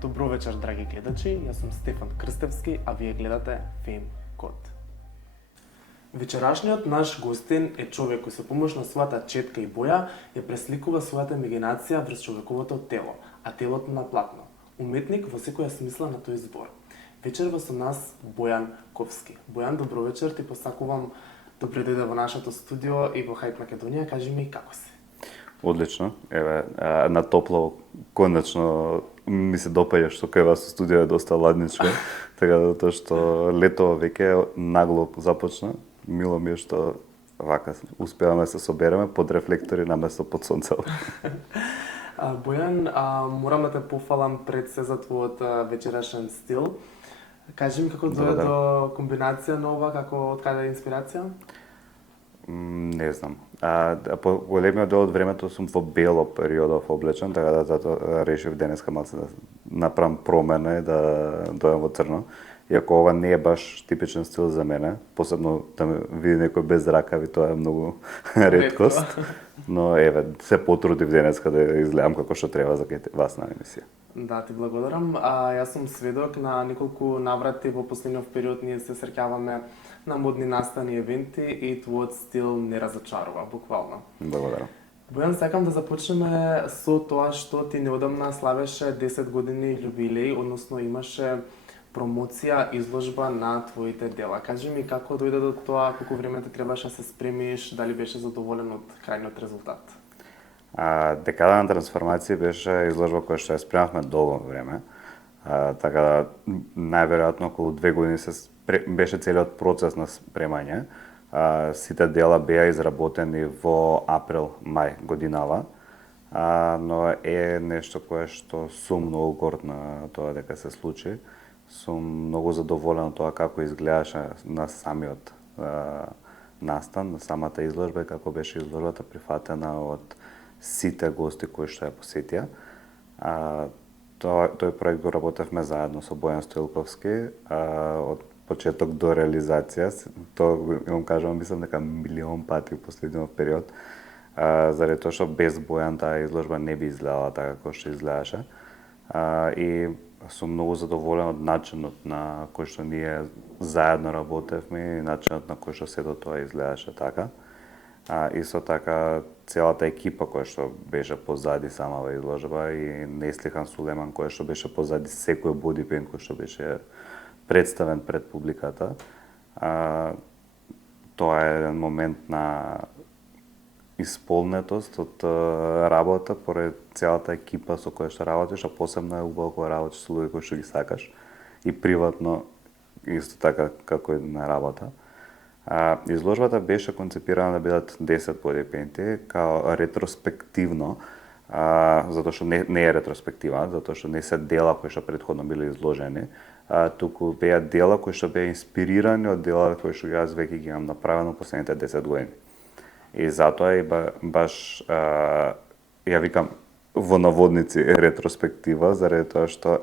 Добро вечер, драги гледачи, јас сум Стефан Крстевски, а вие гледате Fame Code. Вечерашниот наш гостин е човек кој со помош на својата четка и боја ја пресликува својата имагинација врз човековото тело, а телото на платно. Уметник во секоја смисла на тој збор. Вечерва со нас Бојан Ковски. Бојан, добро вечер, ти посакувам добре дојде во нашето студио и во Хајп Македонија. Кажи ми како си? Одлично. Еве, на топло, конечно ми се допаѓа што кај вас во студио е доста ладничко, така да тоа што лето веќе нагло започна. Мило ми е што вака успеваме да се собереме под рефлектори наместо под сонцето. Бојан, морам да те пофалам пред се за твојот вечерашен стил. Кажи ми како дојде до комбинација на ова, како од каде е инспирација? Не знам. По големиот дел од времето сум во бело периодов облечен, така да затоа решив денеска малку да направам промена и да дојдам во црно. Иако ова не е баш типичен стил за мене, посебно да ме види некој без ракави, тоа е многу реткост. Но еве, се потрудив денеска да изгледам како што треба за вас на емисија. Да, ти благодарам. Јас сум сведок на неколку наврати во последниот период ние се среќаваме на модни настани евенти и твојот стил не разочарува, буквално. Благодарам. Бојан, сакам да започнеме со тоа што ти неодамна славеше 10 години јубилеј, односно имаше промоција, изложба на твоите дела. Кажи ми како дојде до тоа, колку време ти требаше да се спремиш, дали беше задоволен од крајниот резултат? Декада на трансформација беше изложба која што ја спремавме долго време. Така да најверојатно околу 2 години беше целиот процес на спремање. Сите дела беа изработени во април-мај годинава. Но е нешто кое што сум многу горд на тоа дека се случи. Сум многу задоволен од тоа како изгледаше на самиот настан, на самата изложба и како беше изложбата прифатена од сите гости кои што ја посетија. Тој проект го работевме заедно со Бојан Стоилковски, од почеток до реализација. Тоа имам кажувам, мислам дека милион пати во последниот период, заради тоа што без Бојан таа изложба не би изгледала така како што изгледаше. И сум многу задоволен од начинот на кој што ние заедно работевме и начинот на кој што сето тоа изгледаше така. Исто така целата екипа која што беше позади самава изложба и Неслихан Сулеман кој што беше позади секој бодипейнт кој што беше представен пред публиката. Тоа е еден момент на исполнетост од работа поред целата екипа со која што работиш, а посебно е убаво кога работиш со луѓе кои што ги сакаш и приватно исто така како и на работа. Изложбата беше концепирана да бидат 10 бодипейнти као ретроспективно, затоа што не е ретроспектива, затоа што не се дела кои што претходно биле изложени, туку беа дела кои што беа инспирирани од дела кои што јас веќе ги имам направено последните 10 години. И затоа и баш ја викам во наводници ретроспектива, заради тоа што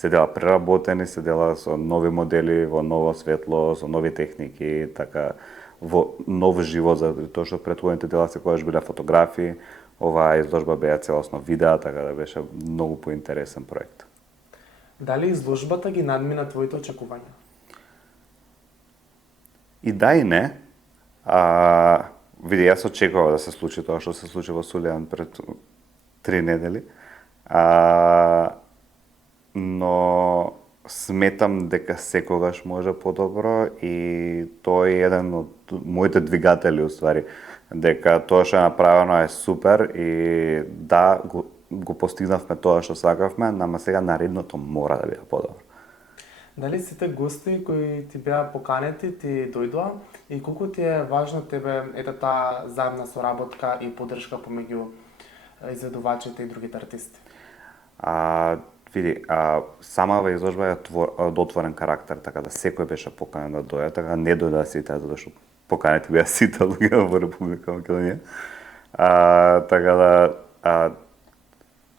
се дела преработени, се дела со нови модели, во ново светло, со нови техники, така во нов живот, за тоа што претходните дела секогаш биле фотографии, оваа изложба беа целосно видеа, така да беше многу поинтересен проект. Дали изложбата ги надмина твоите очекувања? И да и не. Види, јас очекував да се случи тоа што се случи во Сулијан пред 3 недели. Но сметам дека секогаш може подобро и тоа е еден од моите двигатели уствари, дека тоа што е направено е супер и да го постигнавме тоа што сакавме, нама сега наредното мора да биде подобро. Дали сите гости кои ти беа поканети ти дојдоа и колку ти е важна тебе таа заедна соработка и поддршка помеѓу изведувачите и другите артисти? Види, самава изложба е од отворен карактер, така да секој беше поканен да дојде, така не дојдоа сите, затоа што поканети беа сите луѓе во Република Македонија. Така да,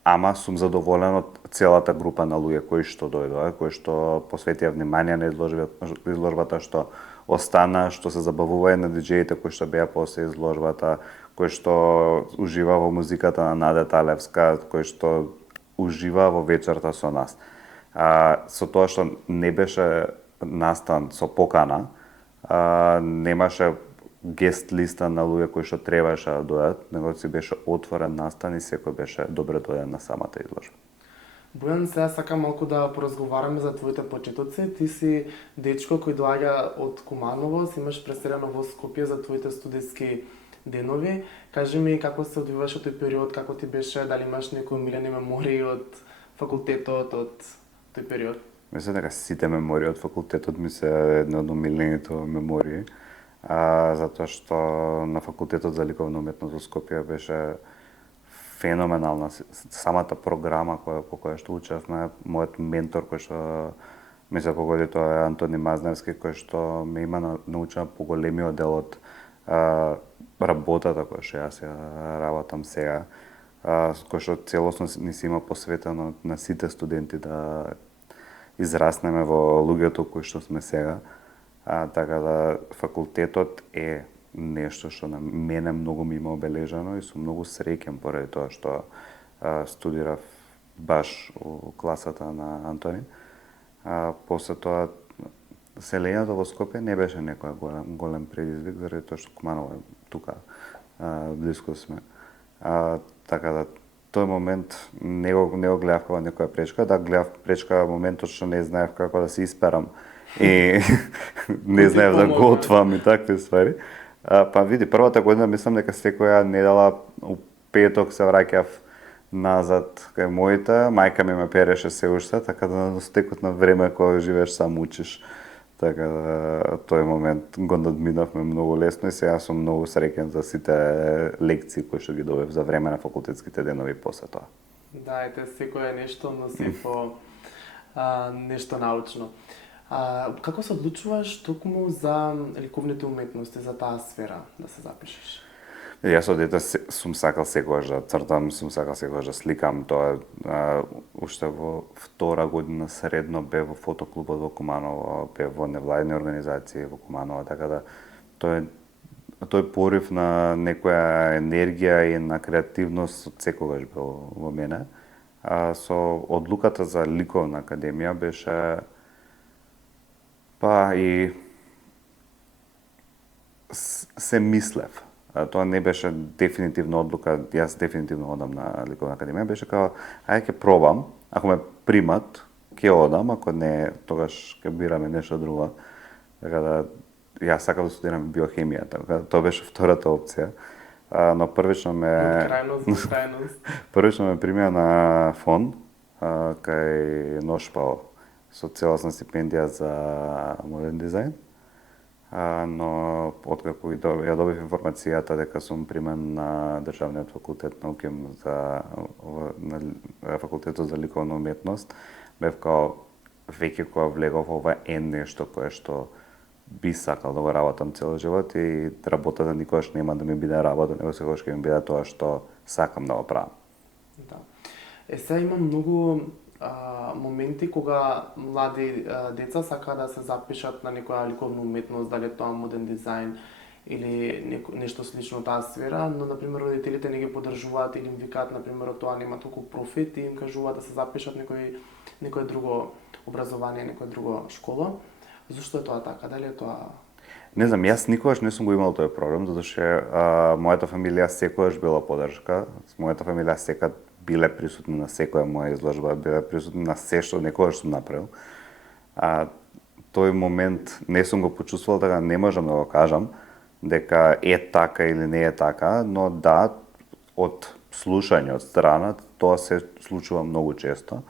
ама сум задоволен од целата група на луѓе кои што дојдоа, кои што посветија внимание на изложбата, што остана, што се забавува и на диџеите кои што беа после изложбата, кои што ужива во музиката на Наде Талевска, кои што ужива во вечерта со нас. Со тоа што не беше настан со покана, немаше гест листа на луѓе кои што требаше да дојдат, него си беше отворен настан и секој беше добре дојден на самата изложба. Бојан, сега сакам малку да поразговараме за твоите почетоци. Ти си дечко кој доаѓа од Куманово, си имаш преселено во Скопје за твоите студентски денови. Кажи ми како се одвиваше тој период, како ти беше, дали имаш некои милени мемории од факултетот, од тој период? Мислам дека сите мемории од факултетот ми се едно од омилените мемории, затоа што на факултетот за ликовна уметност во Скопје беше феноменална самата програма по која што учевме. Мојот ментор кој што ми се погоди, тоа е Антони Мазневски, кој што ме има научена поголемиот дел од работата која што јас ја работам сега, кој што целосно ни се има посветено на сите студенти да израснеме во луѓето кои што сме сега. Така да факултетот е нешто што на мене многу ми има обележано и сум многу среќен поради тоа што студирав баш у класата на Антони. После тоа селењето во Скопје не беше некој голем предизвик, заради тоа што Куманово е тука, блиску сме. Така да тој момент не го гледав како некоја пречка, да гледав пречка моментот што не знаев како да се исперам и не знаев да готвам и такви ствари. Па види, првата година мислам дека секоја недела у петок се враќав назад кај моите, мајка ми ме переше се уште, така да на стекот на време кога живееш сам учиш. Така да тој момент го надминавме многу лесно и сега сум многу среќен за сите лекции кои што ги добив за време на факултетските денови после тоа. Да, ете, секој е нешто носи по нешто научно. Како се одлучуваш токму за ликовните уметности, за таа сфера да се запишеш? Јас од дете сум сакал секогаш да цртам, сум сакал секогаш да сликам. Тоа уште во втора година средно бев во фотоклубот во Куманово, бев во невладини организации во Куманово, така да тој порив на некоја енергија и на креативност од секогаш бил во мене. Со одлуката за ликовна академија беше па и се мислев. Тоа не беше дефинитивна одлука, јас дефинитивно одам на ликовна академија, беше као, ајде ќе пробам, ако ме примат, ќе одам, ако не, тогаш ќе бираме нешто друго. Така да, јас сакам да студирам биохемија, така тоа беше втората опција. Но првично ме... Првично ме примија на ФОН, кај Ношпао, со целосна стипендија за модерн дизајн. Но откако ја добив информацијата дека сум примен на Државниот факултет на УКЕМ на факултетот за ликовна уметност, бев као веќе кога влегов ова е нешто кое што би сакал да го работам цел живот и работата никогаш нема да ми биде работа, него секогаш ќе ми биде тоа што сакам да го правам. Да. Сега има многу моменти кога млади деца сакаат да се запишат на некоја ликовна уметност, дали тоа модерн дизајн или нешто слично таа сфера, но на пример родителите не ги поддржуваат или им викаат на пример тоа нема толку профит и им кажуваат да се запишат некој друго образование, некоја друга школа. Зошто е тоа така? Дали е тоа? Не знам, јас никогаш не сум го имал тој проблем, затоа што мојата фамилија секогаш била поддршка. Мојата фамилија секогаш биле присутни на секоја моја изложба, биле присутни на се што некогаш сум направил. Тој момент не сум го почувствувал, така не можам да го кажам дека е така или не е така, но да, од слушање од страна, тоа се случува многу често,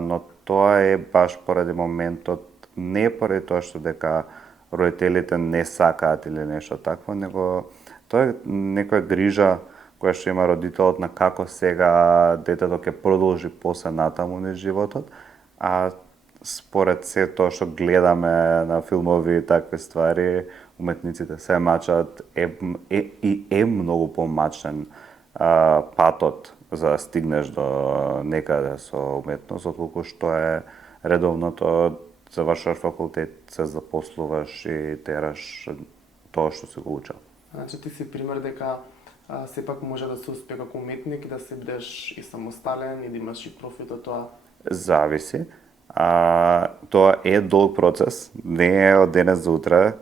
но тоа е баш поради моментот, не поради тоа што дека родителите не сакаат или нешто такво, него тоа е некоја грижа која што има родителот на како сега детето ќе продолжи после натаму низ животот, а според се тоа што гледаме на филмови и такви ствари, уметниците се мачат, е многу помачен патот за да стигнеш до некаде со уметност, отколку што е редовното завршуваш факултет, се запослуваш и тераш тоа што си го учел. Значи ти си пример дека сепак може да се успее како уметник и да се бидеш и самостален и да имаш и профит од тоа? Зависи. Тоа е долг процес, не е од денес за утре.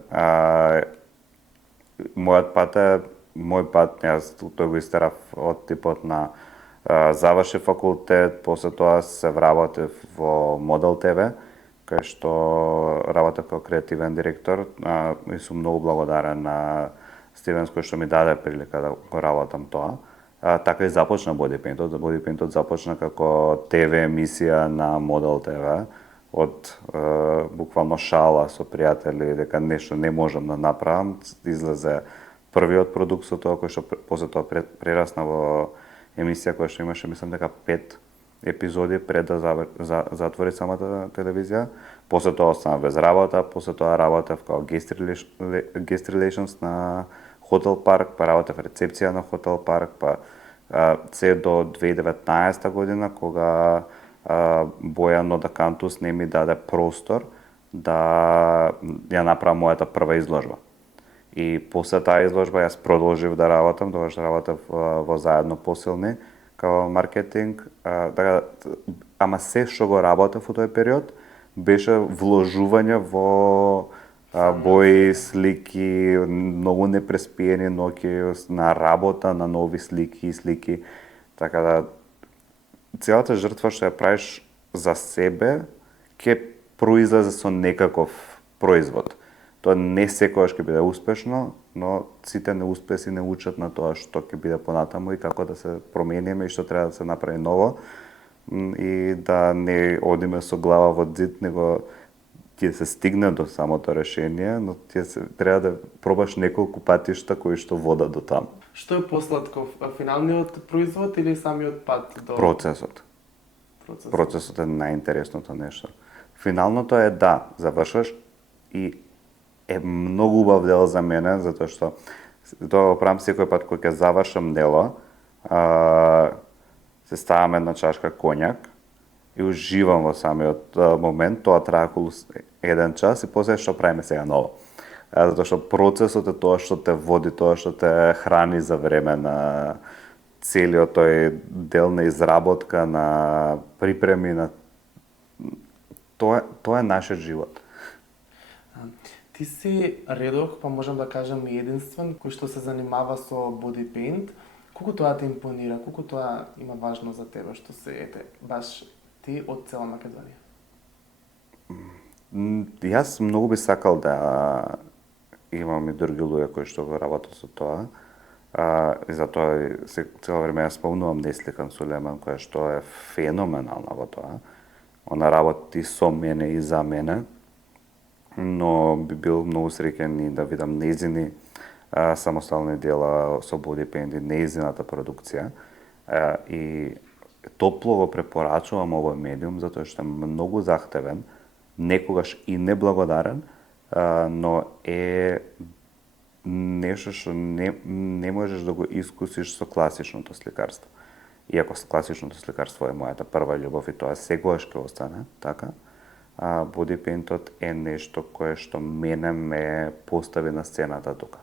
Мој пат, јас тој го истерав од типот на завршив факултет, после тоа се вработив во Модел ТВ, кај што работев како креативен директор и сум многу благодарен на Стивенс кој што ми даде прилика да го работам тоа. Така и започна Body Paint-от. Body Paint-от започна како ТВ емисија на Модел ТВ од буквално шала со пријатели дека нешто не можам да направам. Излезе првиот продукт со тоа кој што после тоа прерасна во емисија која што имаше мислам дека 5 епизоди пред да затвори самата телевизија. После тоа останав без работа, после тоа работев како guest relations на Хотел Парк, па работев рецепција на Хотел Парк, па се до 2019 година кога Бојан Одакантус не ми даде простор да ја направам мојата прва изложба. И после таа изложба јас продолжив да работам, тогаш работев во Заедно посилни како маркетинг, ама се што го работев во тој период беше вложување во бои, слики, многу непреспиени ноќи на работа, на нови слики, така да целата жртва што ја правиш за себе ќе произлезе со некаков производ. Тоа не секогаш ќе биде успешно, но сите неуспеси не учат на тоа што ќе биде понатаму и како да се промениме и што треба да се направи ново и да не одиме со глава во зид, него ќе се стигне до самото решение, но треба да пробаш неколку патишта кои што водат до таму. Што е посладко, финалниот производ или самиот пат до Процесот. Процесот е најинтересното нешто. Финалното е да завршаш и е многу убав дел за мене, затоа што тоа го правам секој пат кога ќе завршам дело, се ставам една чашка коњак и уживам во самиот момент, тоа трае околу 1 час и после што правиме сега ново. Затоа што процесот е тоа што те води, тоа што те храни за време на целиот тој дел на изработка, на припреми, на тоа е нашиот живот. Ти си редок, па можам да кажам и единствен, кој што се занимава со Body Paint. Колку тоа те импонира, колку тоа има важно за тебе, што се баш ти од цела Македонија? Јас многу би сакал да имам и други луѓе кои што го работат со тоа. И затоа цело време ја спомнувам Несликан Сулеман, која што е феноменална во тоа. Она работи со мене и за мене, но би бил многу среќен и да видам нејзини самостални дела со Body Paint и нејзината продукција. И топло го препорачувам овој медиум, затоа што е многу захтевен, некогаш и неблагодарен, но е нешто што не можеш да го искусиш со класичното сликарство. Иако класичното сликарство е мојата прва љубов и тоа секогаш ќе остане, така, Body Paint-от е нешто кое што мене ме постави на сцената тука.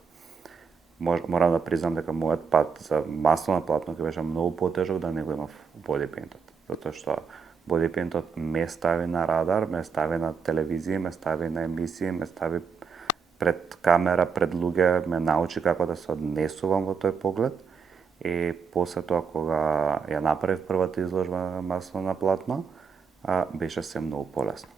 Морам да признам дека мојот пат за масло на платно ќе беше многу потежок да не го имав Body Paint-от. Затоа што Body Paint-от ме стави на радар, ме стави на телевизија, ме стави на емисии, ме стави пред камера, пред луѓе, ме научи како да се однесувам во тој поглед. И после тоа кога ја направив првата изложба на масло на платно, беше се многу полесно.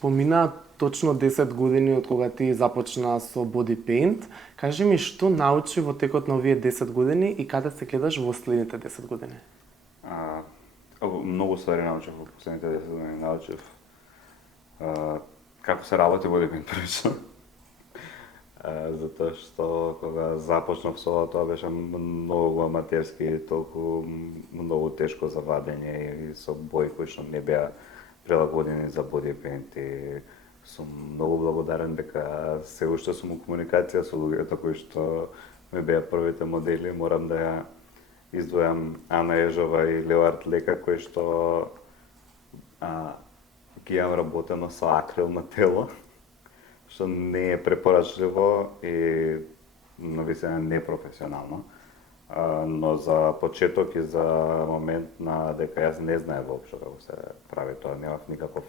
Помина точно 10 години од кога ти започна со Body Paint. Кажи ми што научи во текот на овие 10 години и каде се гледаш во следните 10 години? Многу ствари научив во последните 10 години. Научив како се работи Body Paint првично. Затоа што кога започнав со тоа беше многу аматерски и толку многу тешко за вадење и со бои кои што не беа прилагодени за Body Paint и сум многу благодарен дека се уште сум у комуникација со луѓето кои што ми беа првите модели. Морам да ја издвојам Ана Ежова и Леоард Лека кои што ги имам работено со акрил на тело, што не е препорачливо и навистина непрофесионално. но за почеток и за момент на дека јас не знаев воопшто како се прави тоа, немав никаков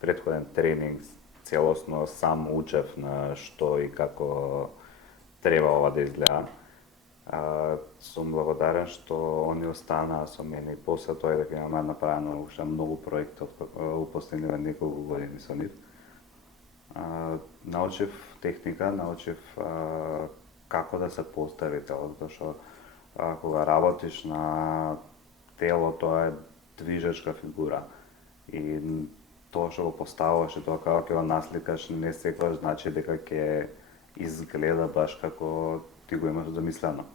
претходен тренинг, целосно сам учев на што и како треба ова да изгледа. Сум благодарен што они останаа со мене и после тоа дека имаме направено уште многу проекти у последниве неколку години со нив. Научив техника, научив како да се постави тело, затоа што кога работиш на тело, тоа е движечка фигура. И тоа што го поставуваш и тоа како ќе го насликаш не секогаш значи дека ќе изгледа баш како ти го имаш замислено.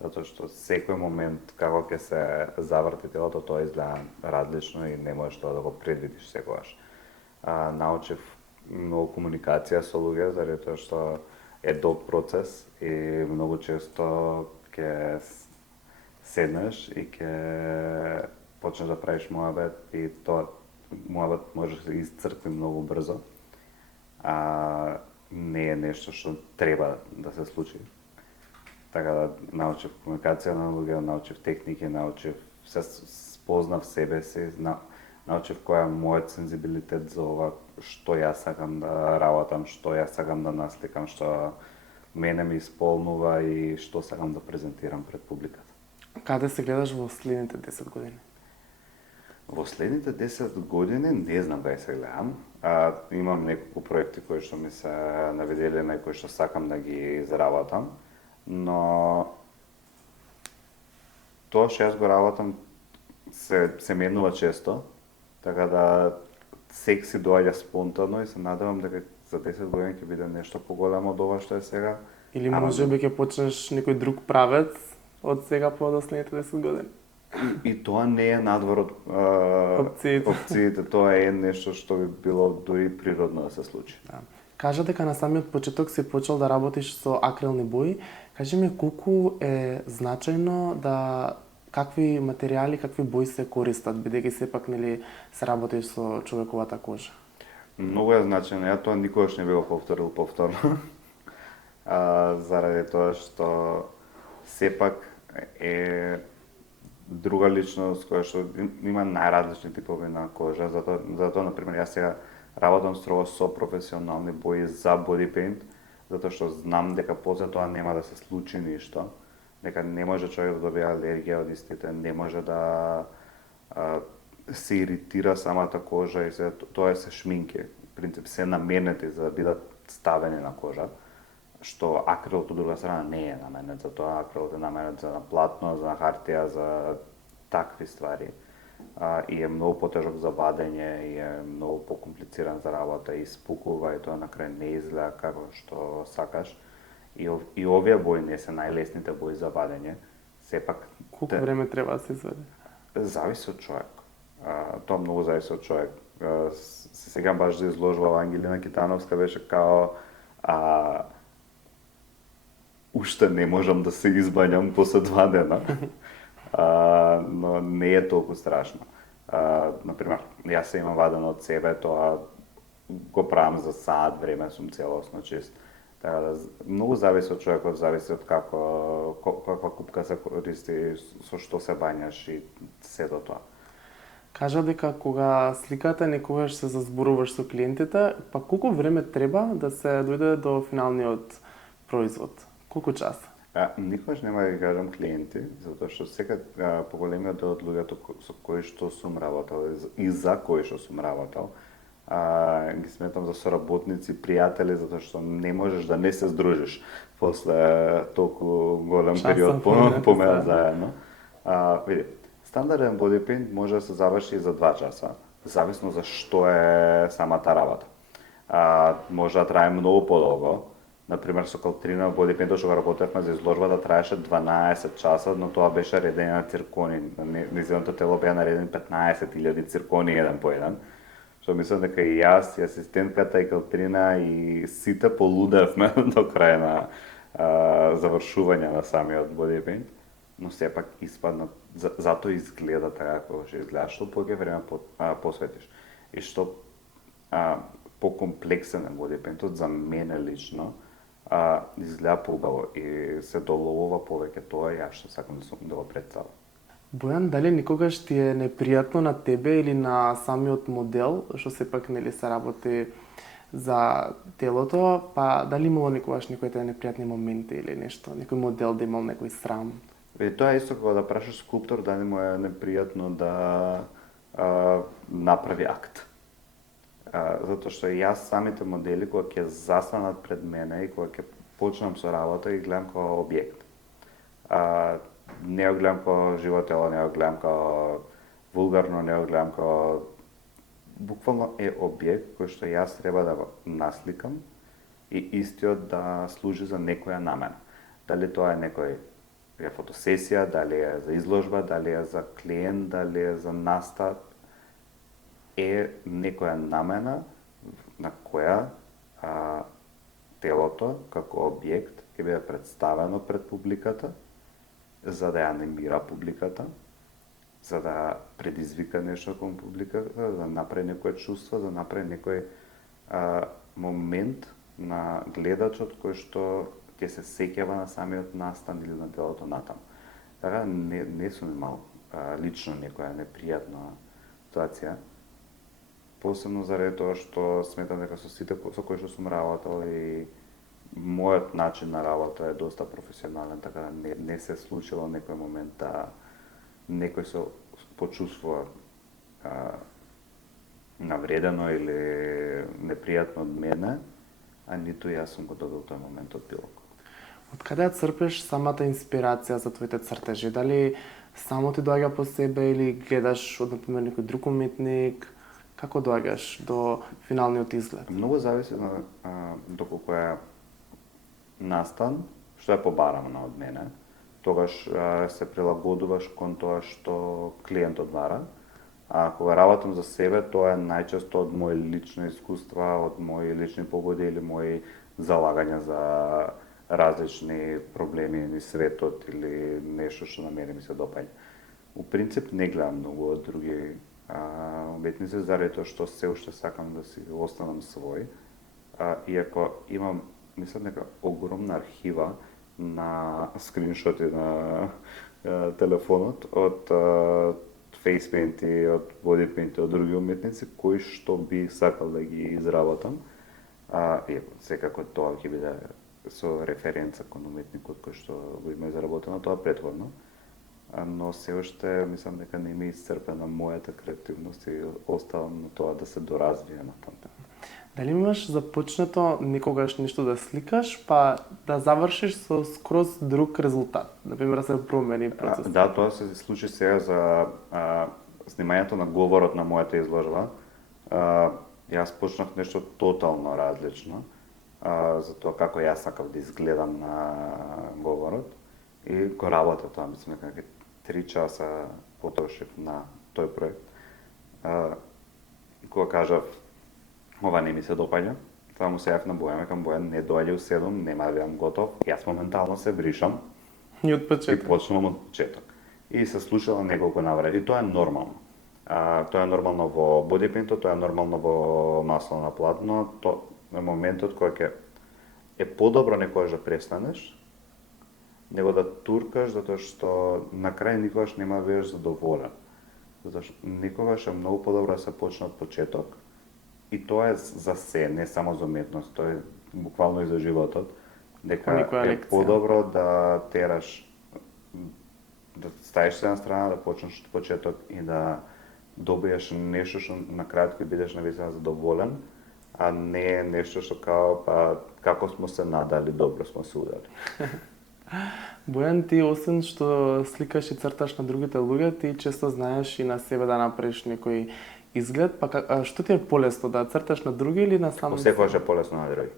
Затоа што секој момент како ќе се заврти телото, тоа изгледа различно и не можеш тоа да го предвидиш секогаш. Научив многу комуникација со луѓе, заради тоа што е долг процес и многу често ќе седнеш и ќе почнеш да правиш муабет и тоа муабет може да се исцркви многу брзо, а не е нешто што треба да се случи. Така да научив комуникација на луѓе, научив техники, научив се спознав себе си, научив кој е мојот сензибилитет за ова, што јас сакам да работам, што јас сакам да насликам, што мене ми исполнува и што сакам да презентирам пред публиката. Каде се гледаш во следните 10 години? Во следните 10 години не знам кај се гледам. Имам неколку проекти кои што ми се навидели на кои што сакам да ги заработам, но тоа што јас го работам се менува често, така да секси доаѓа спонтано и се надевам дека за 10 години ќе биде нешто поголемо од ова што е сега. Или можеби ќе почнеш некој друг правец од сега по до следните 10 години? И тоа не е надвор од опциите, тоа е нешто што би било дури природно да се случи. Да. Кажа дека на самиот почеток си почел да работиш со акрилни бои. Кажи ми колку е значајно да какви материјали, какви бои се користат, бидејќи сепак нели се работи со човековата кожа? Многу е значајно, ја тоа никогаш не би го повторил повторно. Заради тоа што сепак е друга личност која што има најразлични типови на кожа, затоа например јас сега работам строго со професионални бои за body paint, затоа што знам дека после тоа нема да се случи ништо, дека не може човек да добие алергија од истите, не може да се иритира самата кожа и тоа се шминки, принцип се наменети за да бидат ставени на кожа, што акрилот од друга страна не е наменет за тоа, акрилот е наменет за платно, за хартија, за такви ствари. И е многу потежок за вадење, и е многу покомплициран за работа, и спукува, и тоа на крај не изгледа како што сакаш. И овие бои не се најлесните бои за вадење. Сепак Колку време треба да се изведе? Зависи од човек. Тоа многу зависи од човек. Сега баш за изложба Ангелина Китановска беше као уште не можам да се избањам после 2 дена. Но не е толку страшно. Например, јас се имам вадено од себе, тоа го правам за саат време, сум целосно чист. Така да многу зависи од човекот, зависи од каква купка се користи, со што се бањаш и се до тоа. Кажа дека кога сликате некогаш се зазборуваш со клиентите, па колку време треба да се дојде до финалниот производ? Колку часа? Никогаш нема да ги кажам клиенти, затоа што секад поголемиот дел од луѓето со кои што сум работел и за кои што сум работел, ги сметам за соработници, пријатели, затоа што не можеш да не се здружиш после толку голем период помена заедно. Види, стандарден body paint може да се заврши и за 2 часа, зависно за што е самата работа. Може да трае многу подолго. Например, со калтрина body paint што го работевме за изложбата траеше 12 часа, но тоа беше редење на циркони. Низиното тело беа наредени 15.000 циркони еден по еден. Што мислам дека и јас, и асистентката, и калтрина, и сите полудевме до крај на завршување на самиот body paint. Но сепак испадна, затоа изгледа така како што изгледа, што повеќе време посветиш. И што покомплексен е body paintот за мене лично, изгледа поубаво и се доловува повеќе тоа ја што сакам да го представам. Бојан, дали никогаш ти е непријатно на тебе или на самиот модел, што сепак нели се работи за телото, па дали имало никогаш некои непријатни моменти или нешто, некој модел да имал некој срам? Тоа е исто кога да прашаш скулптор дали му е непријатно да направи акт. Затоа што јас самите модели кога ќе застанат пред мене и кога ќе почнам со работа ги гледам како објект. Не го гледам како живо тело, не го гледам како вулгарно, не го гледам како буквално е објект кој што јас треба да го насликам и истиот да служи за некоја намена. Дали тоа е некој фотосесија, дали е за изложба, дали е за клиент, дали е за настап, е некоја намена на која телото како објект ќе биде представено пред публиката, за да ја анимира публиката, за да предизвика нешто кон публиката, да направи некое чувство, да направи некој момент на гледачот кој што ќе се сеќава на самиот настан или на делото натаму. Така не сум имал лично некоја непријатна ситуација. Посебно заради тоа што сметам дека со сите со кои што сум работел и мојот начин на работа е доста професионален, така да не се случило некој момент да некој се почувствува навредено или непријатно од мене, а ниту јас сум го добил тој момент од било кој. Од каде ја црпеш самата инспирација за твоите цртежи? Дали само ти доаѓа по себе или гледаш од, например, некој друг уметник? Како доаѓаш до финалниот изглед? Многу зависи на доколку е настан, што е побарано од мене. Тогаш се прилагодуваш кон тоа што клиентот бара. А кога работам за себе, тоа е најчесто од мои лични искуства, од мои лични погоди или мои залагања за различни проблеми ни светот или нешто што на мене ми се допаѓа. У принцип не гледам многу од други уметници заради тоа што се уште сакам да си останам свој. Иако имам, мислам дека огромна архива на скриншоти на телефонот од фейспейнти, од бодипейнти, од други уметници кои што би сакал да ги изработам. Иако секако тоа ќе биде со референца кон уметникот кој што го има изработено тоа претходно. Но се уште мислам дека не ми исцрпена мојата креативност и оставам на тоа да се доразвие натаму. Дали имаш започнато некогаш нешто да сликаш, па да завршиш со скроз друг резултат? Например, да се промени процес? Да, тоа се случи сега за снимањето на говорот на мојата изложба. Јас почнав нешто тотално различно за тоа како јас сакав да изгледам на говорот и го работев тоа, мислам дека 3 часа потрошив на тој проект. Кога кажав ова не ми се допаѓа, само се јавив на Бојан, викам Бојан не доаѓа у 7, нема да бидам готов, јас моментално се бришам И од почеток. и почнувам од почеток. И се случило неколку навреди, и тоа е нормално. Тоа е нормално во бодипейнтот, тоа е нормално во масло на платно, тоа е моментот кој ќе е подобро некогаш да престанеш, него да туркаш, затоа што на крај никогаш нема да бидеш задоволен. Затоа што никогаш е многу подобро да се почне од почеток. И тоа е за се, не само за уметност, тоа е буквално и за животот. Дека е подобро да тераш, да ставиш се на страна, да почнеш од почеток и да добиеш нешто што на крај ќе бидеш навистина задоволен, а не нешто што као па како смо се надали, добро смо се удали. Бојан, ти освен што сликаш и црташ на другите луѓе, ти често знаеш и на себе да направиш некој изглед, па што ти е полесно, да црташ на други или на сам? Секогаш е полесно на други.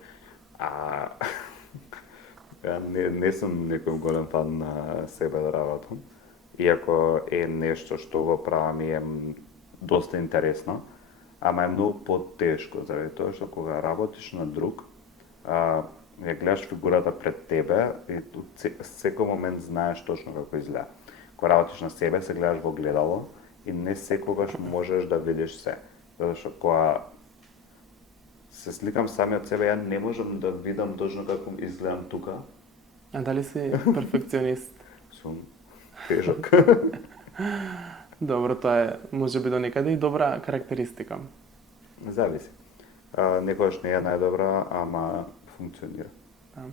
Не сум некој голем фан на себе да работам, иако е нешто што го правам и е доста интересно, ама е многу потешко, заради тоа што кога работиш на друг, ја гледаш фигурата пред тебе и секој момент знаеш точно како изгледа. Кога работиш на себе, се гледаш во гледало и не секогаш можеш да видиш се. Затоа што кога се сликам самиот себе, ја не можам да видам точно како изгледам тука. А дали си перфекционист? Сум тежок. Добро, тоа е може би до некаде и добра карактеристика. Зависи. Некојаш не е најдобра, ама функционира. Да.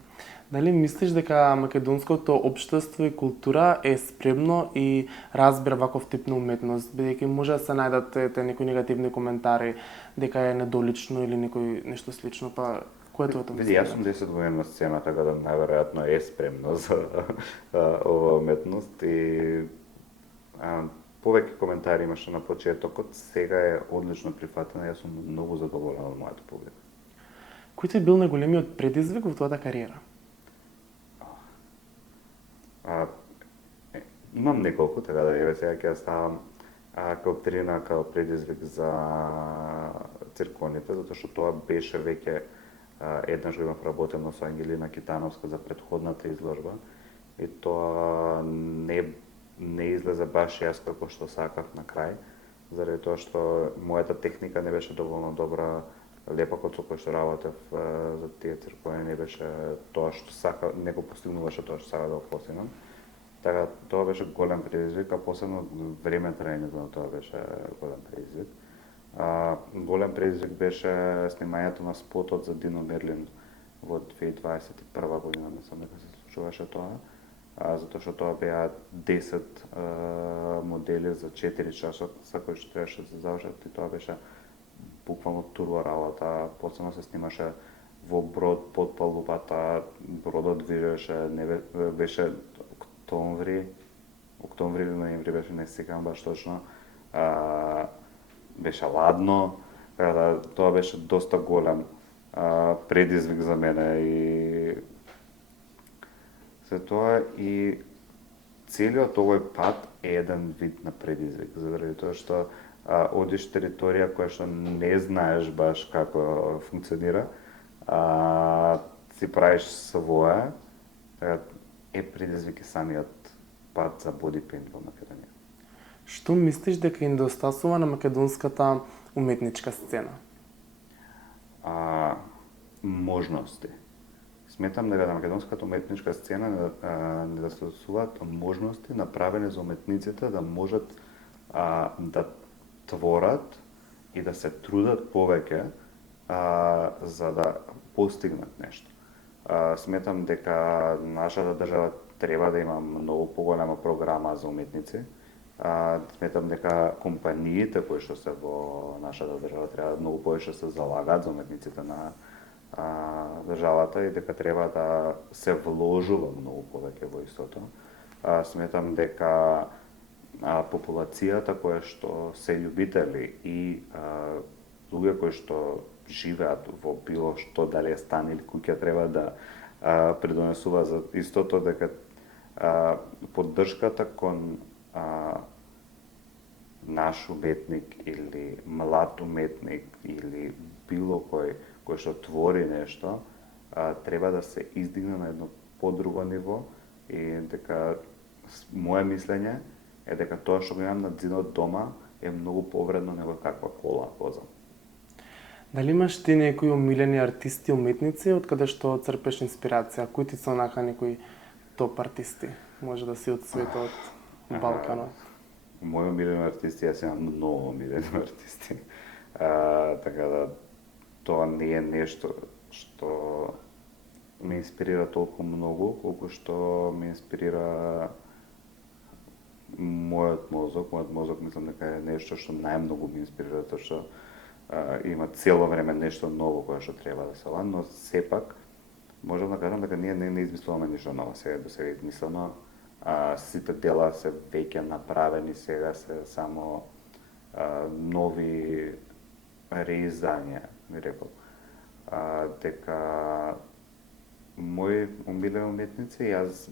Дали мислиш дека македонското општество и култура е спремно и разбира ваков тип на уметност, бидејќи може да се најдат некои негативни коментари дека е недолично или некој нешто слично, па кој е твоето Види, јас сум 10 години на сцена, така да најверојатно е спремно за ова уметност и повеќе коментари имаше на почетокот, сега е одлично прифатена, јас сум многу задоволен од мојата публика. Кој ти бил најголемиот предизвик во твојата кариера? Имам неколку, така да еве сега ќе ја ставам Калптрина као предизвик за цирконите, затоа што тоа беше веќе еднаш го имав работено со Ангелина Китановска за претходната изложба и тоа не излезе баш јас како што сакав на крај, заради тоа што мојата техника не беше доволно добра, лепокот со кој што работев за тие циркони не беше тоа што сака, не го постигнуваше тоа што сака да го постигнам. Така, тоа беше голем предизвик, а посебно време траењето на тоа беше голем предизвик. Голем предизвик беше снимањето на спотот за Дино Мерлин во 2021 година, мислам дека се случуваше тоа, затоа што тоа беа 10 модели за 4 часот за кои што требаше да се завршат и тоа беше буквално турбо работа, посебно се снимаше во брод под палубата, бродот движеше, не беше октомври или ноември беше, не секам баш точно, беше ладно, да, тоа беше доста голем предизвик за мене и се тоа и целиот овој пат е еден вид на предизвик, заради тоа што одиш територија која што не знаеш баш како функционира, си правиш своја, е предизвик и самиот пат за бодипейнт во Македонија. Што мислиш дека недостасува на македонската уметничка сцена? Можности. Сметам дека на македонската уметничка сцена недостасуваат можности направени за уметниците да можат да творат и да се трудат повеќе за да постигнат нешто. Сметам дека нашата држава треба да има многу поголема програма за уметници. Сметам дека компаниите кои што се во нашата држава треба многу повеќе се залагаат за уметниците на државата и дека треба да се вложува многу повеќе во истото. Сметам дека популацијата која што се љубители и луѓе кои што живеат во било што, дали е стан или куќа, треба да придонесува за истото, дека поддршката кон наш уметник или млад уметник или било кој што твори нешто, треба да се издигне на едно подруго ниво и дека моје мислење е дека тоа што го имам на зидот дома е многу повредно него каква кола возам. Дали имаш ти некои омилени артисти и уметници од каде што црпеш инспирација? Кои ти се онака некои топ артисти? Може да си од светот, Балканот. Мои омилени артисти, јас имам многу омилени артисти. Така да тоа не е нешто што ме инспирира толку многу, колку што ме инспирира мојот мозок. Мојот мозок мислам дека е нешто што најмногу ме инспирира, тоа што има цело време нешто ново кое што треба да се ова, но сепак можам да кажам дека ние не измислуваме ништо ново сега, до сега измислено, сите дела се веќе направени, сега се само нови реиздања, ми рекол. Дека мои омилени уметници, јас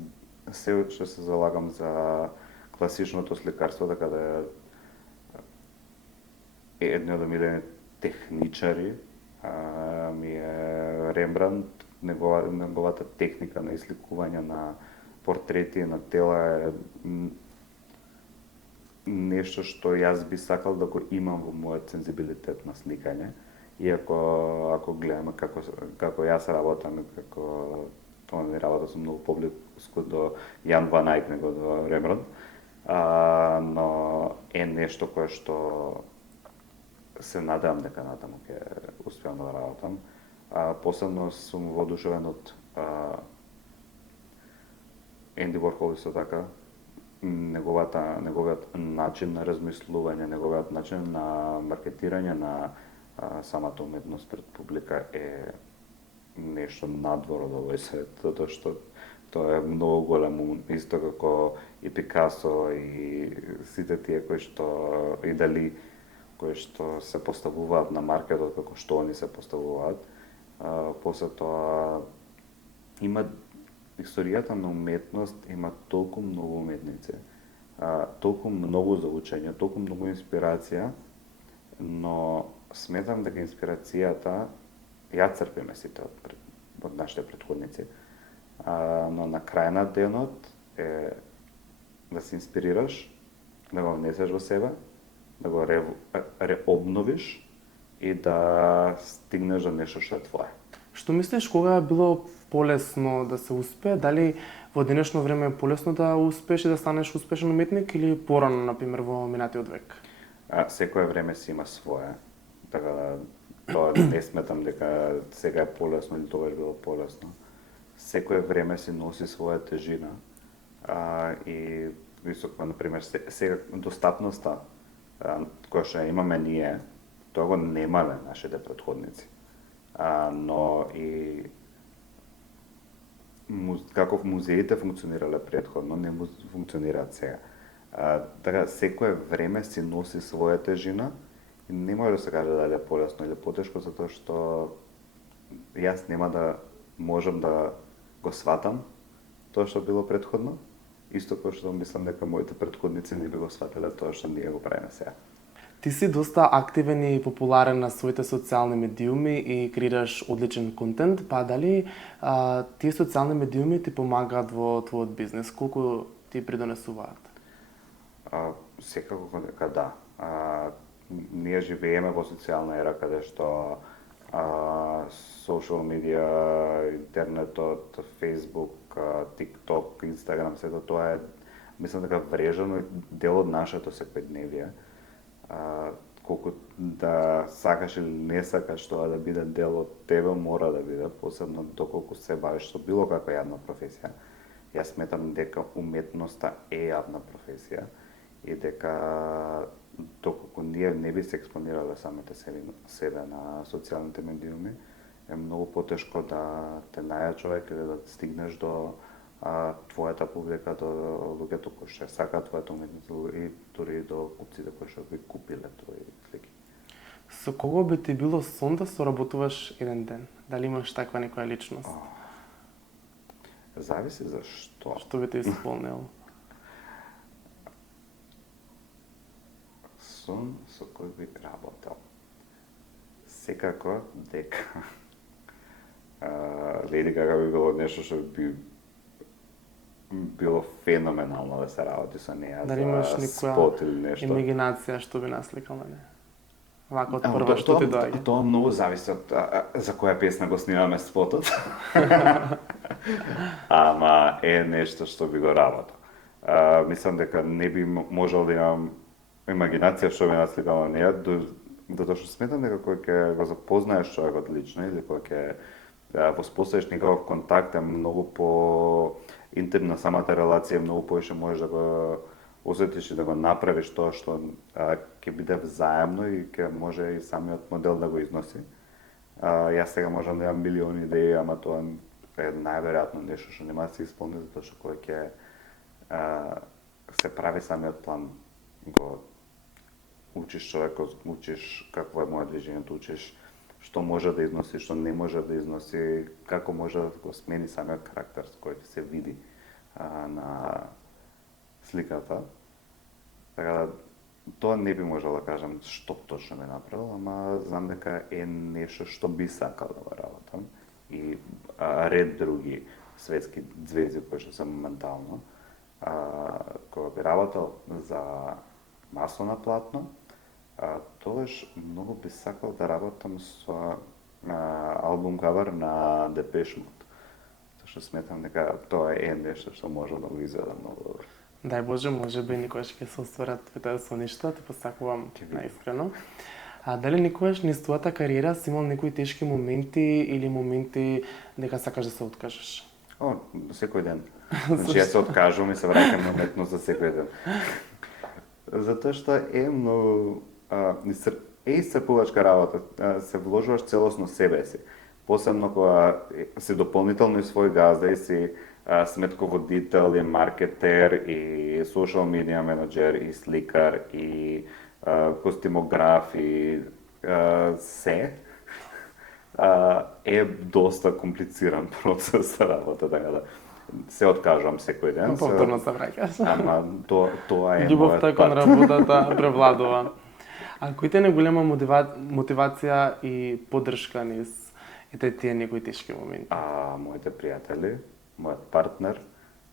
се уште се залагам за класичното сликарство, дека да е едни од омилени техничари, ми е Рембрандт, неговата техника на изликување на портрети на тела е нешто што јас би сакал да го имам во мојот сензибилитет на сликање Иако ако гледаме како јас работам и како тоа не работа со многу поблиску до Jan van Eyck него до Рембрандт, но е нешто кое што се надевам дека натаму ќе успеам да работам. Посебно сум воодушевен од Енди Ворхол исто така, неговиот начин на размислување, неговиот начин на маркетирање на самата уметност пред публика е нешто надвор од овој свет, затоа што тоа е многу голем ум, исто како и Пикасо и сите тие кои што и Дали кои што се поставуваат на маркетот како што они се поставуваат. После тоа има историјата на уметност, има толку многу уметници, толку многу за учење, толку многу инспирација, но сметам дека инспирацијата ја црпиме сите од нашите претходници, но на крај на денот е да се инспирираш, да го внесеш во себе, да го реобновиш и да стигнеш до нешто што е твое. Што мислиш, кога е било полесно да се успее? Дали во денешно време е полесно да успееш и да станеш успешен уметник или порано, например, во минатиот век? Секое време си има свое, така да тоа не сметам дека сега е полесно или тогаш било полесно. Секое време си носи своја тежина и високо, например, сега достапноста која што имаме ние, тоа го немале нашите претходници. Но и како музеите функционирале претходно, не функционираат сега. Така, секое време си носи своја тежина и не може да се каже дали е полесно или потешко, затоа што јас нема да можам да го сватам тоа што било претходно, исто како што мислам дека моите претходници не би го свателе тоа што ние го правиме сега. Ти си доста активен и популарен на своите социјални медиуми и креираш одличен контент, па дали тие социјални медиуми ти помагаат во твојот бизнес? Колку ти придонесуваат? Секако дека да. Ние живееме во социјална ера каде што социјал медија, интернетот, Facebook, TikTok, Instagram, сето тоа е, мислам дека врежано дел од нашето секојдневие. Колку да сакаш или не сакаш тоа да биде дел од тебе, мора да биде, посебно доколку се бавиш со било каква јавна професија. Јас сметам дека уметноста е јавна професија и дека доколку ние не би се експонирале самите себе на социјалните медиуми, е многу потешко да те најде човек или да стигнеш до твојата публика, до луѓето кои што сакаат твојата уметност и дури до купците кои што би купиле твои слики. Со кого би ти било сон да соработуваш еден ден? Дали имаш таква некоја личност? Зависи за што. Што би те исполнил? Сон со кој би работел. Секако дека Леди Гага би било нешто што би било феноменално да се работи со неја. Дали имаш спот или нешто? Имагинација што би насликал на неја? Вака од прва што ти доаѓа? Тоа многу зависи од за која песна го снимаме спотот. Ама е нешто што би го работел. Мислам дека не би можел да имам имагинација што би насликал на неја, затоа што сметам дека кога ќе го запознаеш човекот лично или кога ќе воспоставиш некаков контакт, е многу по интимна самата релација, многу повеќе можеш да го осетиш и да го направиш тоа што ќе биде взаемно и ќе може и самиот модел да го износи. Јас сега можам да имам милиони идеи, ама тоа е најверојатно нешто што нема да се исполни, затоа што кога ќе се прави самиот план, го учиш човекот, учиш какво е моје движењето, учиш што може да износи, што не може да износи, како може да го смени самиот карактер кој се види на сликата. Така да, тоа не би можел да кажам што точно би направил, ама знам дека е нешто што би сакал да го работам и ред други светски звезди кои што се моментално. Кога би работел за масо на платно, тогаш многу би сакал да работам со албум кавер на Depeche Mode. Што сметам дека тоа е нешто што може да го изведе многу добро. Дај Боже, може би никогаш ќе се остварат твоите соништа, те посакувам наискрено. А дали никогаш низ твојата кариера си имал некои тешки моменти или моменти дека сакаш да се откажеш? Секој ден. Значи, јас се откажувам и се враќам на уметност за секој ден. Затоа што е многу исцрпувачка работа. Се вложуваш целосно себе си. Посебно кога си дополнително и свој газда и си сметководител, и маркетер, и social media менеджер, и сликар, и костимограф, и се, е доста комплициран процес за работа, така да се откажувам секој ден. Повторно се враќаш. Ама тоа е Љубовта кон работата превладува. А кој те најголема мотивација и поддршка низ тие некои тешки моменти? Моите пријатели, мојот партнер,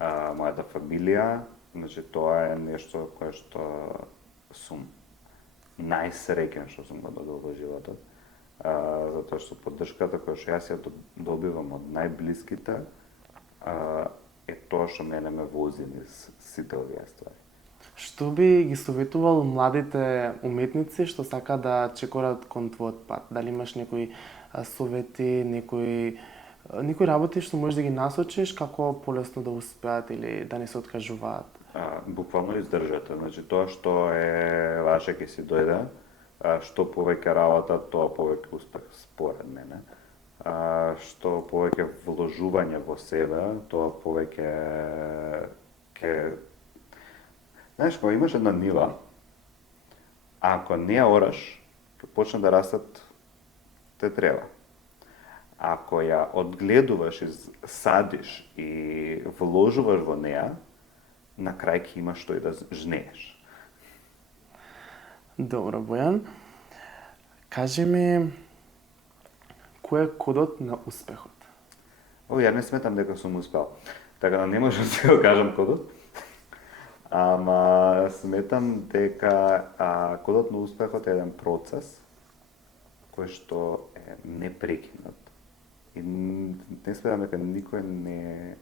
мојата фамилија, значи тоа е нешто кое што сум најсреќен што сум го добил во животот. Затоа што поддршката која што јас ја добивам од најблиските е тоа што мене ме вози низ сите овие ствари. Што би ги советувал младите уметници што сака да чекорат кон твојот пат? Дали имаш некои совети, некои работи што можеш да ги насочиш како полесно да успеат или да не се откажуваат? Буквално издржате. Значи тоа што е ваше ќе си дојде, што повеќе работа, тоа повеќе успех според мене. Што повеќе вложување во себе, тоа повеќе ќе... Знаеш, кога имаш една нива, ако не ја ораш, ќе почне да растат те треба. Ако ја одгледуваш и садиш и вложуваш во неа, на крај ќе имаш што и да жнееш. Добро, Бојан. Кажи ми, кој е кодот на успехот? Ја не сметам дека сум успел. Така да не можам да го кажам кодот. Ама сметам дека кодот на успехот е еден процес кој што е непрекинат. И не сметам дека никој не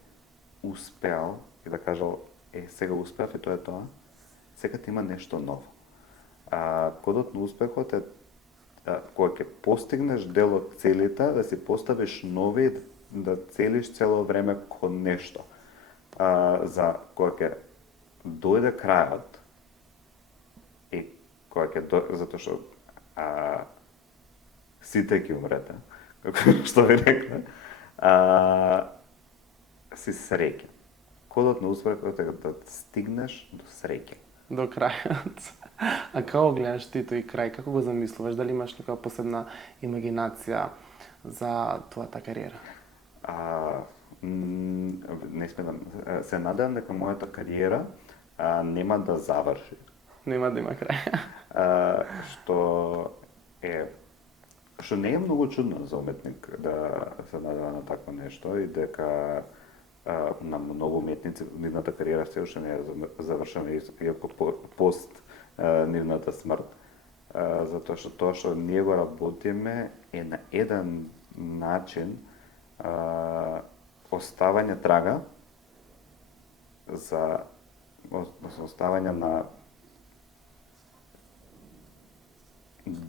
успеал и да кажал сега успеав и тоа е тоа. Сега има нешто ново. Кодот на успехот е кога ќе постигнеш дел од целите, да си поставиш нови, да целиш цело време кон нешто. За кога ќе дојде крајот и кога ќе затоа што сите ќе умрете, како што ви рекле, си среќен. Кодот на успехот е да стигнеш до среќа. До крајот. А како гледаш ти тој крај? Како го замислуваш? Дали имаш некоја посебна имагинација за твојата кариера? Не сметам. Се надевам дека мојата кариера нема да заврши. Нема да има крај. Што не е многу чудно за уметник да се надева на такво нешто и дека на многу уметници нивната кариера се уште не е завршена иако пост нивната смрт. Затоа што тоа што ние го работиме е на еден начин оставање трага за оставање на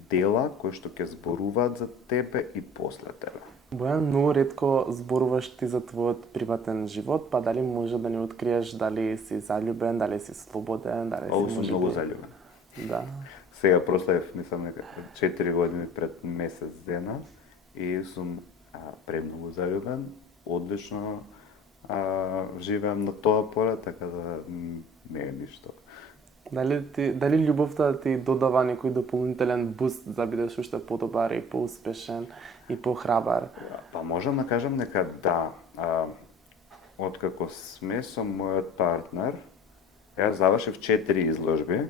дела кои што ќе зборуваат за тебе и после тебе. Бојан, многу ретко зборуваш ти за твојот приватен живот, па дали може да ни откриеш дали си заљубен, дали си слободен, дали си сум многу заљубен. Да. Сега прославив, мислам, нека 4 години пред месец дена и сум премногу заљубен, одлично живеам на тоа поле, така да не е ништо. Дали љубовта ти додава некој дополнителен буст за да бидеш уште подобар и поуспешен и похрабар? Па можам да кажам дека да. Откако сме со мојот партнер, јас завршив 4 изложби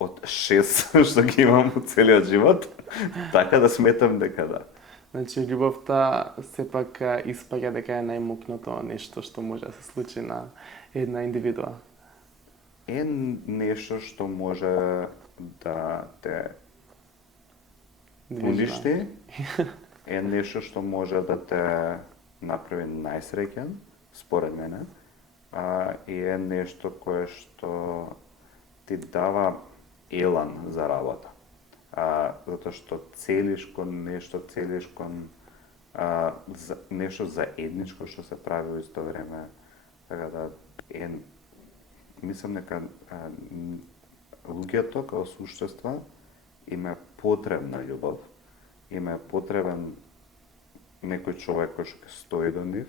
од 6 што ги имам во целиот живот, така да сметам дека да. Значи, љубовта сепак испаѓа дека е најмукното нешто што може да се случи на една индивидуа. Е нешто што може да те Движна. уништи, е нешто што може да те направи најсреќен, според мене, и е нешто кое што ти дава елан за работа. Затоа што целиш кон нешто, целиш кон нешто заедничко што се прави во исто време. Така да мислам дека луѓето како суштества има потребна љубов, има потребен некој човек кој што ќе стои до нив,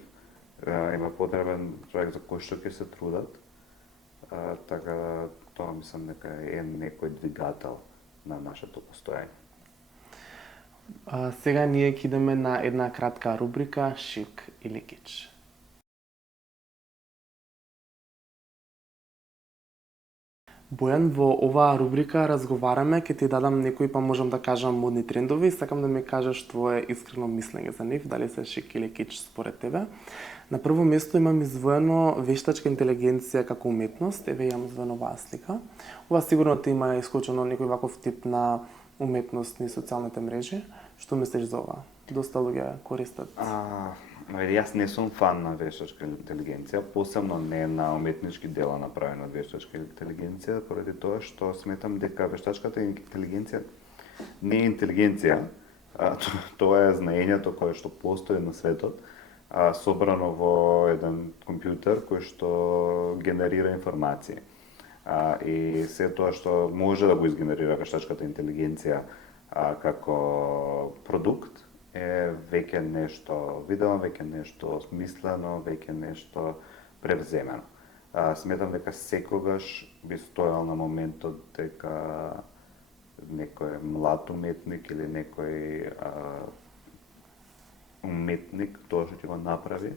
има потребен човек за кој што ќе се трудат, така да тоа мислам дека е некој двигател на нашето постоење. Сега ние ќе идеме на една кратка рубрика Шик или кич. Бојан, во оваа рубрика разговараме, ќе ти дадам некои, па можам да кажам, модни трендови и сакам да ми кажеш твое искрено мислење за нив, дали се шик или кич според тебе. На прво место имам издвоено вештачка интелигенција како уметност, еве имам издвоено оваа слика. Ова сигурно ти има исклучено некој ваков тип на уметност низ социјалните мрежи. Што мислиш за ова? Доста луѓе користат. Јас не сум фан на вештачка интелигенција, посебно не на уметнички дела направени од вештачка интелигенција, поради тоа што сметам дека вештачката интелигенција не е интелигенција, тоа е знаењето кое што постои на светот, собрано во еден компјутер кој што генерира информации. И се тоа што може да го изгенерира вештачката интелигенција како продукт, е веќе нешто видено, веќе нешто смислено, веќе нешто превземено. Сметам дека секогаш би стоел на моментот дека некој млад уметник или некој уметник тоа што ќе го направи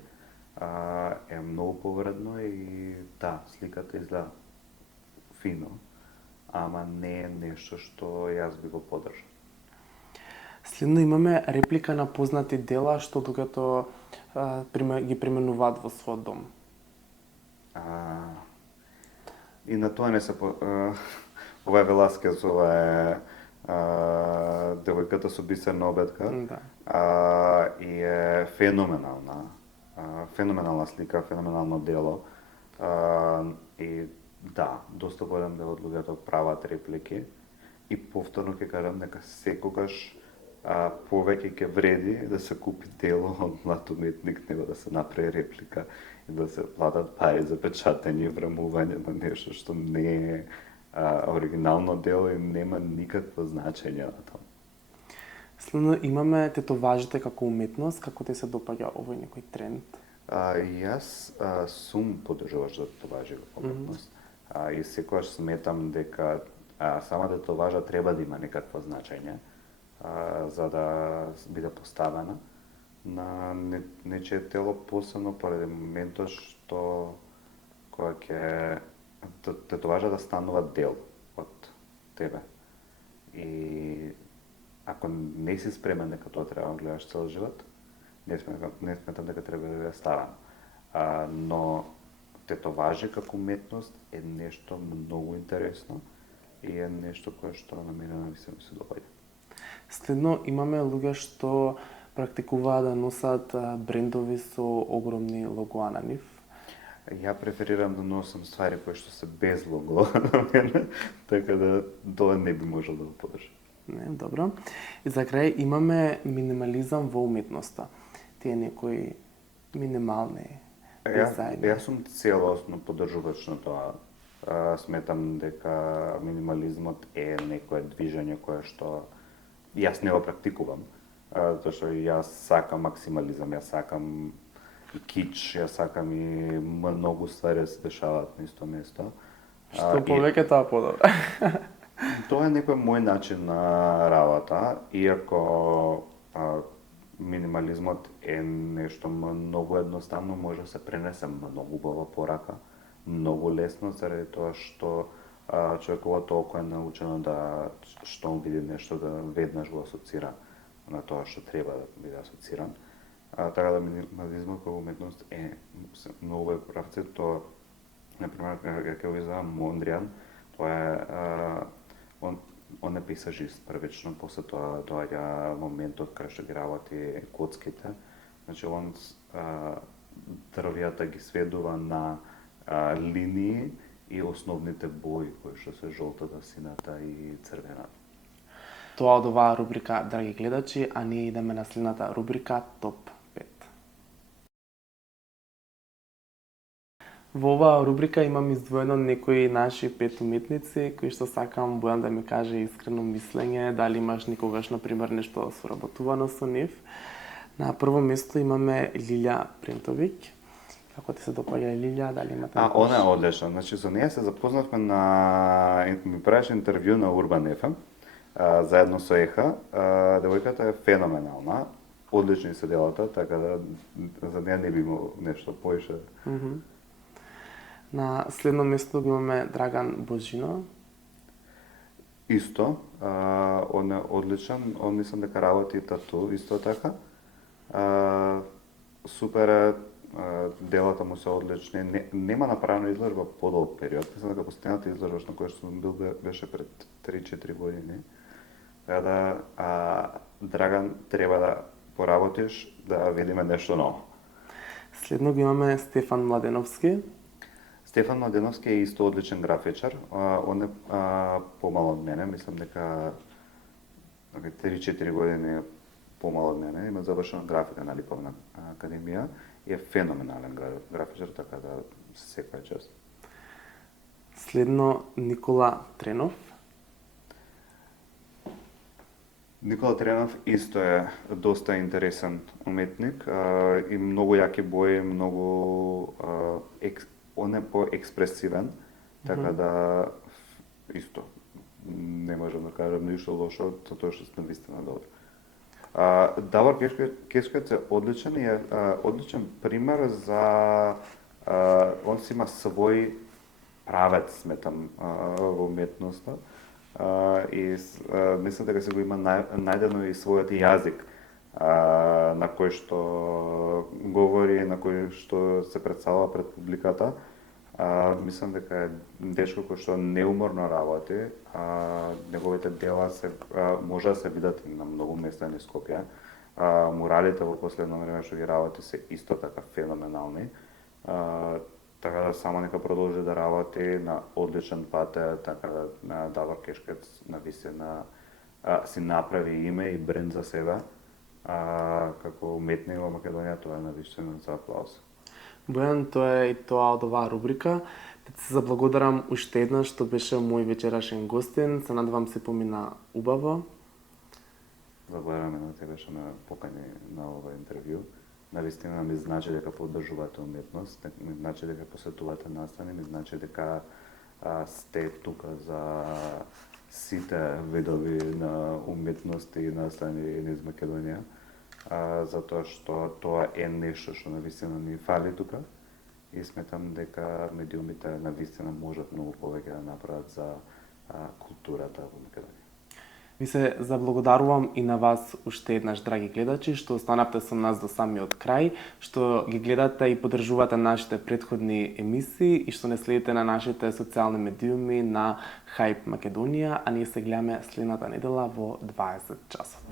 е многу повредно и да, сликата изгледа фино, ама не е нешто што јас би го поддржал. Следно имаме реплика на познати дела што докато ги пременуваат во својот дом. И на тоа не се ова е Веласкес, ова е девојката со бисерна обетка. Да. И е феноменална. Феноменална слика, феноменално дело. И да, доста голем дел од луѓето прават реплики. И повторно ќе кажам дека секогаш повеќе ќе вреди да се купи дело од млад уметник него да се направи реплика и да се платат пари за печатење и врамување на нешто што не е оригинално дело и нема никакво значење на тоа. Следно имаме тетоважите како уметност, како ти се допаѓа овој некој тренд? Јас сум поддржуваш за тетоважи како уметност. И секогаш сметам дека сама тетоважа треба да има некакво значење за да биде поставена на нечие тело, посебно поради моментот што кога ќе тетоважа да станува дел од тебе. И ако не си спремен дека тоа треба да гледаш цел живот, не сметам дека треба да биде ставено. Но тетоважи како уметност е нешто многу интересно и е нешто кое што на мене навистина ми се допаѓа. Следно имаме луѓе што практикуваат да носат брендови со огромни логоа на нив. Ја преферирам да носам ствари кои што се без лого на мене, така да тоа не би можел да го поддржам. Не, добро. И за крај имаме минимализам во уметноста. Тие некои минимални дизајни. Јас сум целосно поддржувач на тоа. Сметам дека минимализмот е некое движење кое што јас не го практикувам, затоа што јас сакам максимализам, јас сакам и кич, јас сакам и многу ствари да се дешаваат на исто место. Што повеќе тоа подобро. Тоа е некој мој начин на работа, иако минимализмот е нешто многу едноставно, може да се пренесе многу убава порака, многу лесно, заради тоа што човековото око е научено да што види нешто да веднаш го асоцира на тоа што треба да биде асоциран. Така да минимализмот како уметност е многу правци. Тоа, например, како изгледа Мондриан, тоа е он е пейсажист првично, после тоа доаѓа моментот кај што ги работи коцките. Значи он дрвјата ги сведува на линии и основните бои кои што се жолтата, сината и црвената. Тоа од оваа рубрика, драги гледачи, а ние идеме на следната рубрика Топ 5. Во оваа рубрика имам издвоено некои наши 5 уметници кои што сакам Бојан да ми каже искрено мислење, дали имаш никогаш на пример нешто соработувано со нив. На прво место имаме Лилја Прентовиќ. Како ти се допаѓа Лилја, дали имате? Она е одлична. Значи со неја се запознавме ми правеше интервју на Урбан FM, заедно со Еха. Девојката е феноменална, одлични се делата, така да за неја не би имало нешто поише. На следно место го имаме Драган Божино. Исто, он е одличен, он мислам дека работи тату, исто така. Супер е, делата му се одлични. Нема направена изложба подолг период. Мислам дека последната изложба на која што сум бил беше пред 3-4 години. Така да, Драган, треба да поработиш, да видиме нешто ново. Следно го имаме Стефан Младеновски. Стефан Младеновски е исто одличен графичар. Он е помал од мене, мислам дека 3-4 години помал од мене. Има завршена графика на Ликовна академија и е феноменален графичар, така да секоја чест. Следно Никола Тренов. Никола Тренов исто е доста интересен уметник и многу јаки бои, многу он е поекспресивен, така да исто не можам да кажам ништо лошо за тоа што сте навистина добри. Давор Кешкец е одличен и е одличен пример за он си има свој правец, сметам, во уметноста и мислам дека се го има најдено и својот јазик на кој што говори, на кој што се представува пред публиката. Мислам дека е дечко кој што неуморно работи, неговите дела може да се видат и на многу места низ Скопје. Муралите во последно време што ги работи се исто така феноменални. Така да само нека продолжи да работи на одличен пат, така да Давор Кешкец навистина си направи име и бренд за себе. Како уметник во Македонија, тоа е навистина за аплауз. Бојан, тоа е и тоа од оваа рубрика. Да се заблагодарам уште еднаш што беше мој вечерашен гостин. Се надевам се помина убаво. Заблагодарам на тебе што ме покани на ова интервју. Навистина ми значи дека поддржувате уметност, ми значи дека посетувате настани, ми значи дека сте тука за сите видови на уметност и настани низ Македонија, затоа што тоа е нешто што навистина ни фали тука и сметам дека медиумите навистина можат многу повеќе да направат за културата во Македонија. Ви се заблагодарувам и на вас уште еднаш, драги гледачи, што останавте со нас до самиот крај, што ги гледате и поддржувате нашите претходни емисии и што не следите на нашите социјални медиуми на Hype Македонија, а ние се гледаме следната недела во 20 часот.